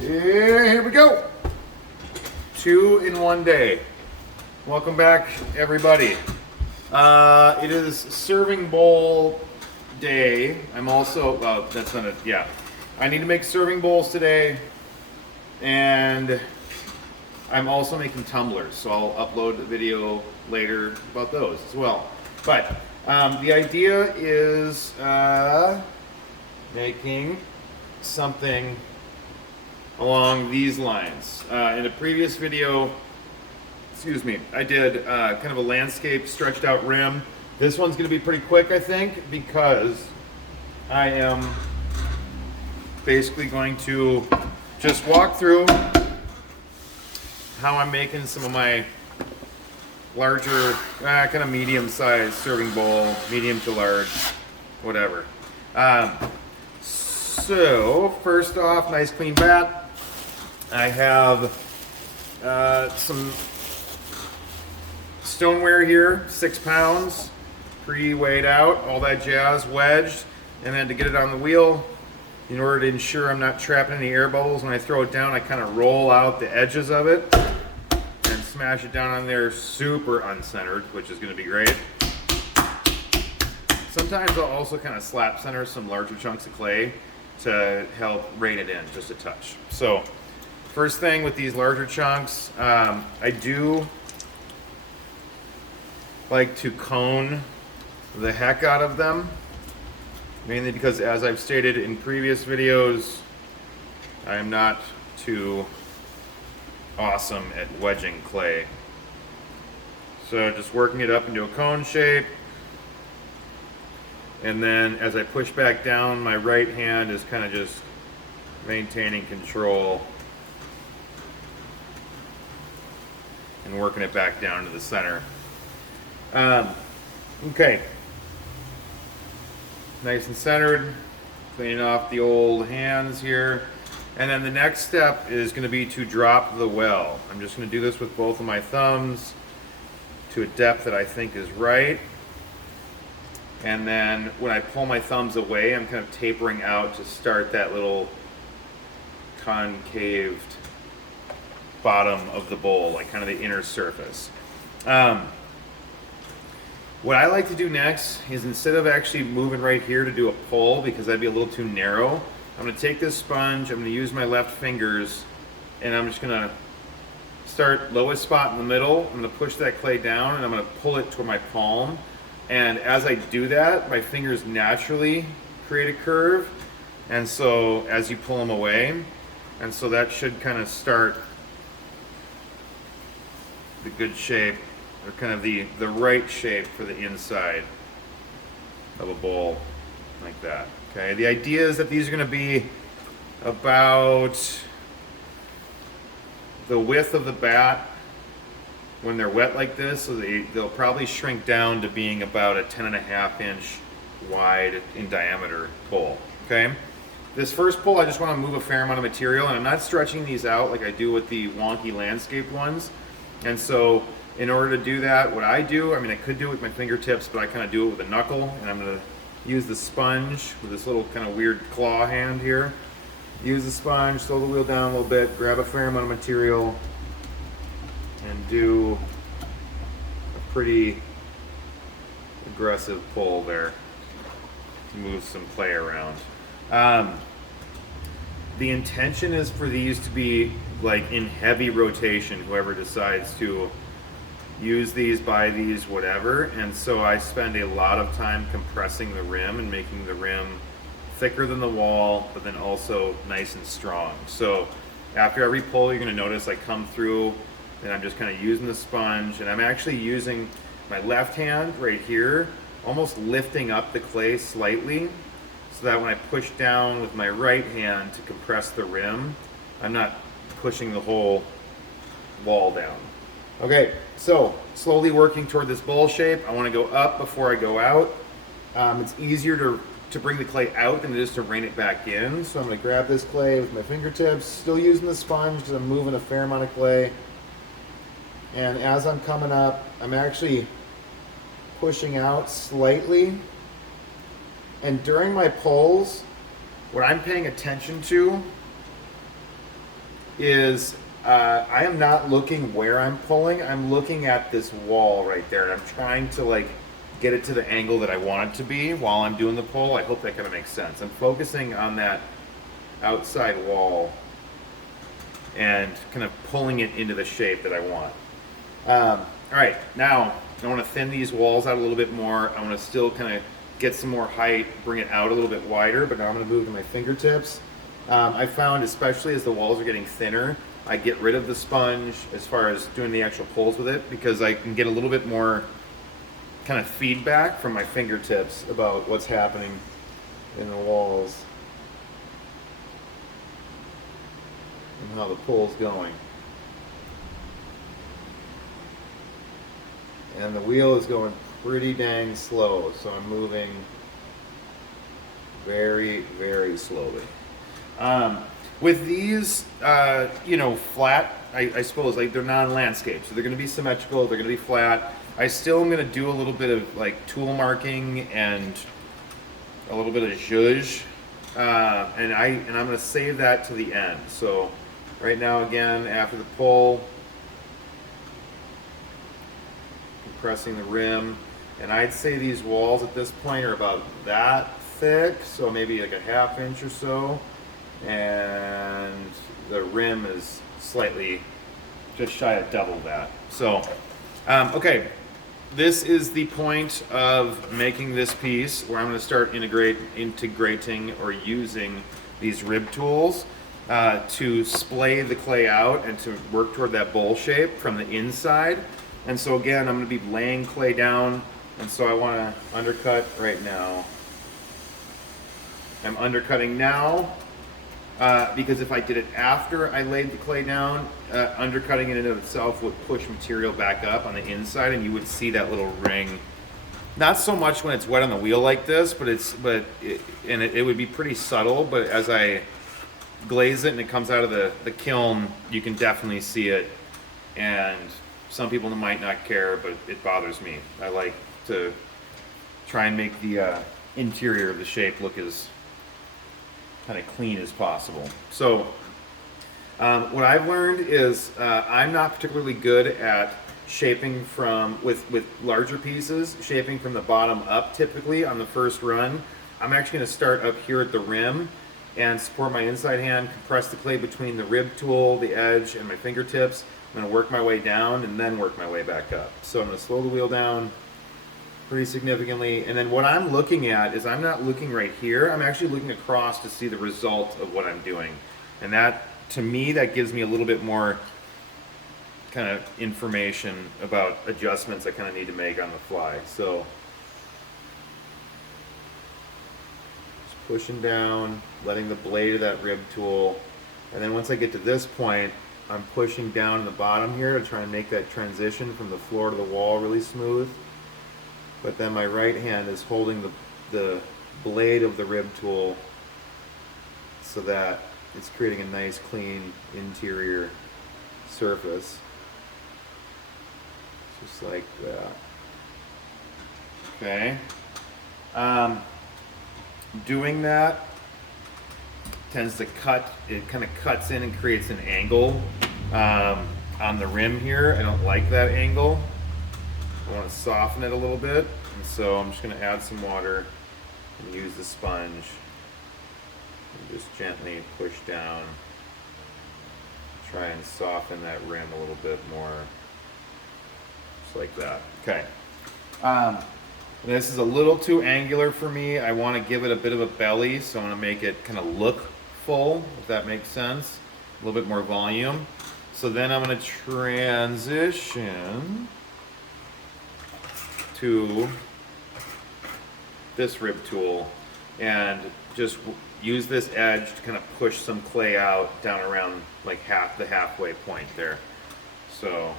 Here we go. 2 in 1 day. Welcome back, everybody. It is serving bowl day. I'm also, that's not it, yeah. I need to make serving bowls today, and I'm also making tumblers, so I'll upload a video later about those as well. But the idea is making something along these lines. In a previous video, I did kind of a landscape stretched out rim. This one's gonna be pretty quick, I think, because I am basically going to just walk through how I'm making some of my larger, kind of medium-sized serving bowl, medium to large, whatever. So first off, nice clean bat. I have some stoneware here, 6 pounds, pre-weighed out, all that jazz, wedged, and then to get it on the wheel, in order to ensure I'm not trapping any air bubbles when I throw it down, I kind of roll out the edges of it and smash it down on there, super uncentered, which is going to be great. Sometimes I'll also kind of slap center some larger chunks of clay to help rein it in just a touch. So first thing with these larger chunks, I do like to cone the heck out of them, mainly because, as I've stated in previous videos, I am not too awesome at wedging clay. So just working it up into a cone shape, and then as I push back down, my right hand is kind of just maintaining control and working it back down to the center. Okay, nice and centered, cleaning off the old hands here. And then the next step is going to be to drop the well. I'm just going to do this with both of my thumbs to a depth that I think is right. And then when I pull my thumbs away, I'm kind of tapering out to start that little concaved bottom of the bowl, like kind of the inner surface. What I like to do next is, instead of actually moving right here to do a pull, because that'd be a little too narrow, I'm going to take this sponge, I'm going to use my left fingers, and I'm just going to start lowest spot in the middle. I'm going to push that clay down, and I'm going to pull it toward my palm. And as I do that, my fingers naturally create a curve, and so as you pull them away, and so that should kind of start the good shape, or kind of the right shape for the inside of a bowl, like that. Okay, the idea is that these are going to be about the width of the bat when they're wet like this, so they'll probably shrink down to being about a 10.5-inch wide in diameter pull. Okay, this first pull, I just want to move a fair amount of material, and I'm not stretching these out like I do with the wonky landscape ones. And so in order to do that, what I do, I mean, I could do it with my fingertips, but I kind of do it with a knuckle, and I'm going to use the sponge with this little kind of weird claw hand here. Use the sponge, slow the wheel down a little bit, grab a fair amount of material, and do a pretty aggressive pull there to move some clay around. The intention is for these to be like in heavy rotation, whoever decides to use these, buy these, whatever. And so I spend a lot of time compressing the rim and making the rim thicker than the wall, but then also nice and strong. So after every pull, you're going to notice I come through and I'm just kind of using the sponge, and I'm actually using my left hand right here, almost lifting up the clay slightly, so that when I push down with my right hand to compress the rim, I'm not pushing the whole wall down. Okay, so slowly working toward this bowl shape. I want to go up before I go out. It's easier to bring the clay out than it is to rein it back in. So I'm going to grab this clay with my fingertips, still using the sponge because I'm moving a fair amount of clay. And as I'm coming up, I'm actually pushing out slightly. And during my pulls, what I'm paying attention to is I am not looking where I'm pulling. I'm looking at this wall right there. I'm trying to like get it to the angle that I want it to be while I'm doing the pull. I hope that kind of makes sense. I'm focusing on that outside wall and kind of pulling it into the shape that I want. All right, now I want to thin these walls out a little bit more. I want to still kind of get some more height, bring it out a little bit wider, but now I'm going to move to my fingertips. I found, especially as the walls are getting thinner, I get rid of the sponge as far as doing the actual pulls with it, because I can get a little bit more kind of feedback from my fingertips about what's happening in the walls and how the pull's going. And the wheel is going pretty dang slow, so I'm moving very, very slowly. With these, flat, I suppose, like they're non-landscape, so they're going to be symmetrical, they're going to be flat. I still am going to do a little bit of like tool marking and a little bit of zhuzh, and I'm going to save that to the end. So right now, again, after the pull, compressing the rim, and I'd say these walls at this point are about that thick, so maybe like a ½ inch or so, and the rim is slightly just shy of double that. So, okay, this is the point of making this piece where I'm going to start integrating or using these rib tools to splay the clay out and to work toward that bowl shape from the inside. And so again, I'm going to be laying clay down, and so I want to undercut right now. I'm undercutting now because if I did it after I laid the clay down, undercutting it in of itself would push material back up on the inside, and you would see that little ring. Not so much when it's wet on the wheel like this, but it would be pretty subtle. But as I glaze it and it comes out of the kiln, you can definitely see it. And some people might not care, but it bothers me. I like to try and make the interior of the shape look as kind of clean as possible. So what I've learned is I'm not particularly good at shaping with larger pieces, shaping from the bottom up typically on the first run. I'm actually going to start up here at the rim and support my inside hand, compress the clay between the rib tool, the edge, and my fingertips. I'm going to work my way down and then work my way back up. So I'm going to slow the wheel down pretty significantly. And then what I'm looking at is I'm not looking right here. I'm actually looking across to see the result of what I'm doing. And that, to me, that gives me a little bit more kind of information about adjustments I kind of need to make on the fly. So just pushing down, letting the blade of that rib tool. And then once I get to this point, I'm pushing down in the bottom here to try and make that transition from the floor to the wall really smooth. But then my right hand is holding the blade of the rib tool so that it's creating a nice clean interior surface. Just like that. Okay. Doing that tends to it kind of cuts in and creates an angle on the rim here. I don't like that angle. I want to soften it a little bit, and so I'm just going to add some water and use the sponge and just gently push down, try and soften that rim a little bit more, just like that. Okay. This is a little too angular for me. I want to give it a bit of a belly, so I'm going to make it kind of look full, if that makes sense. A little bit more volume. So then I'm going to transition to this rib tool and just use this edge to kind of push some clay out down around like the halfway point there. So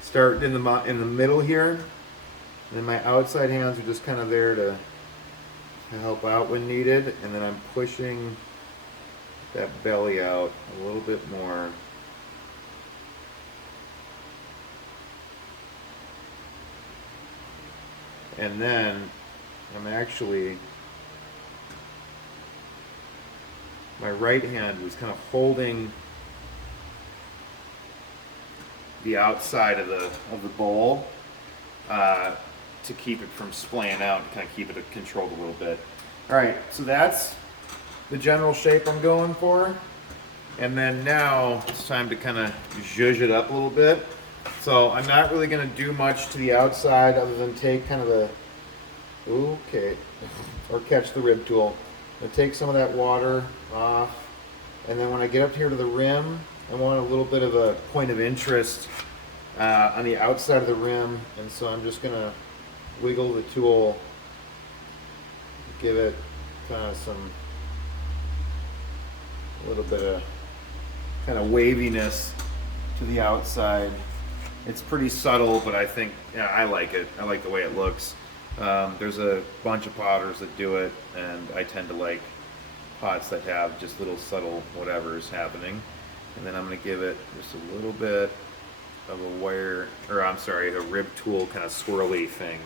start in the middle here, and then my outside hands are just kind of there to help out when needed, and then I'm pushing that belly out a little bit more. And then I'm actually, my right hand was kind of holding the outside of the bowl to keep it from splaying out, and kind of keep it controlled a little bit. All right, so that's the general shape I'm going for. And then now it's time to kind of zhuzh it up a little bit. So I'm not really going to do much to the outside other than take kind of the, okay, or catch the rib tool. I'm going to take some of that water off. And then when I get up here to the rim, I want a little bit of a point of interest on the outside of the rim. And so I'm just going to wiggle the tool, give it kind of a little bit of kind of waviness to the outside. It's pretty subtle, but I think, yeah, I like it. I like the way it looks. There's a bunch of potters that do it, and I tend to like pots that have just little subtle whatever is happening. And then I'm going to give it just a little bit of a wire, or I'm sorry, a rib tool kind of swirly thing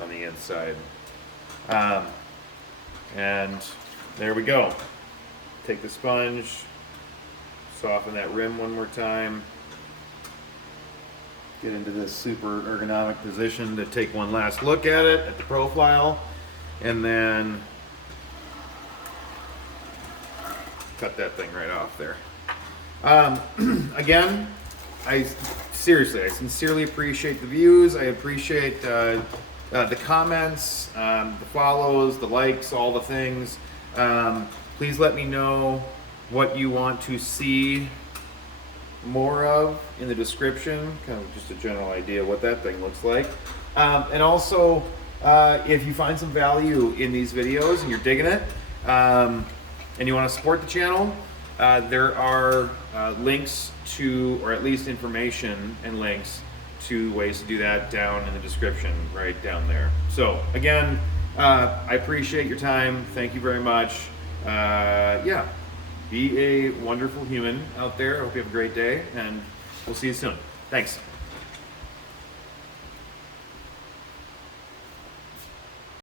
on the inside. And there we go. Take the sponge, soften that rim one more time, get into this super ergonomic position to take one last look at it, at the profile, and then cut that thing right off there. Again, I sincerely appreciate the views. I appreciate the comments, the follows, the likes, all the things. Please let me know what you want to see more of in the description, kind of just a general idea of what that thing looks like. And also, if you find some value in these videos and you're digging it, and you want to support the channel, there are links to, or at least information and links to ways to do that down in the description, right down there. So again, I appreciate your time. Thank you very much. Yeah, be a wonderful human out there. I hope you have a great day, and we'll see you soon. Thanks.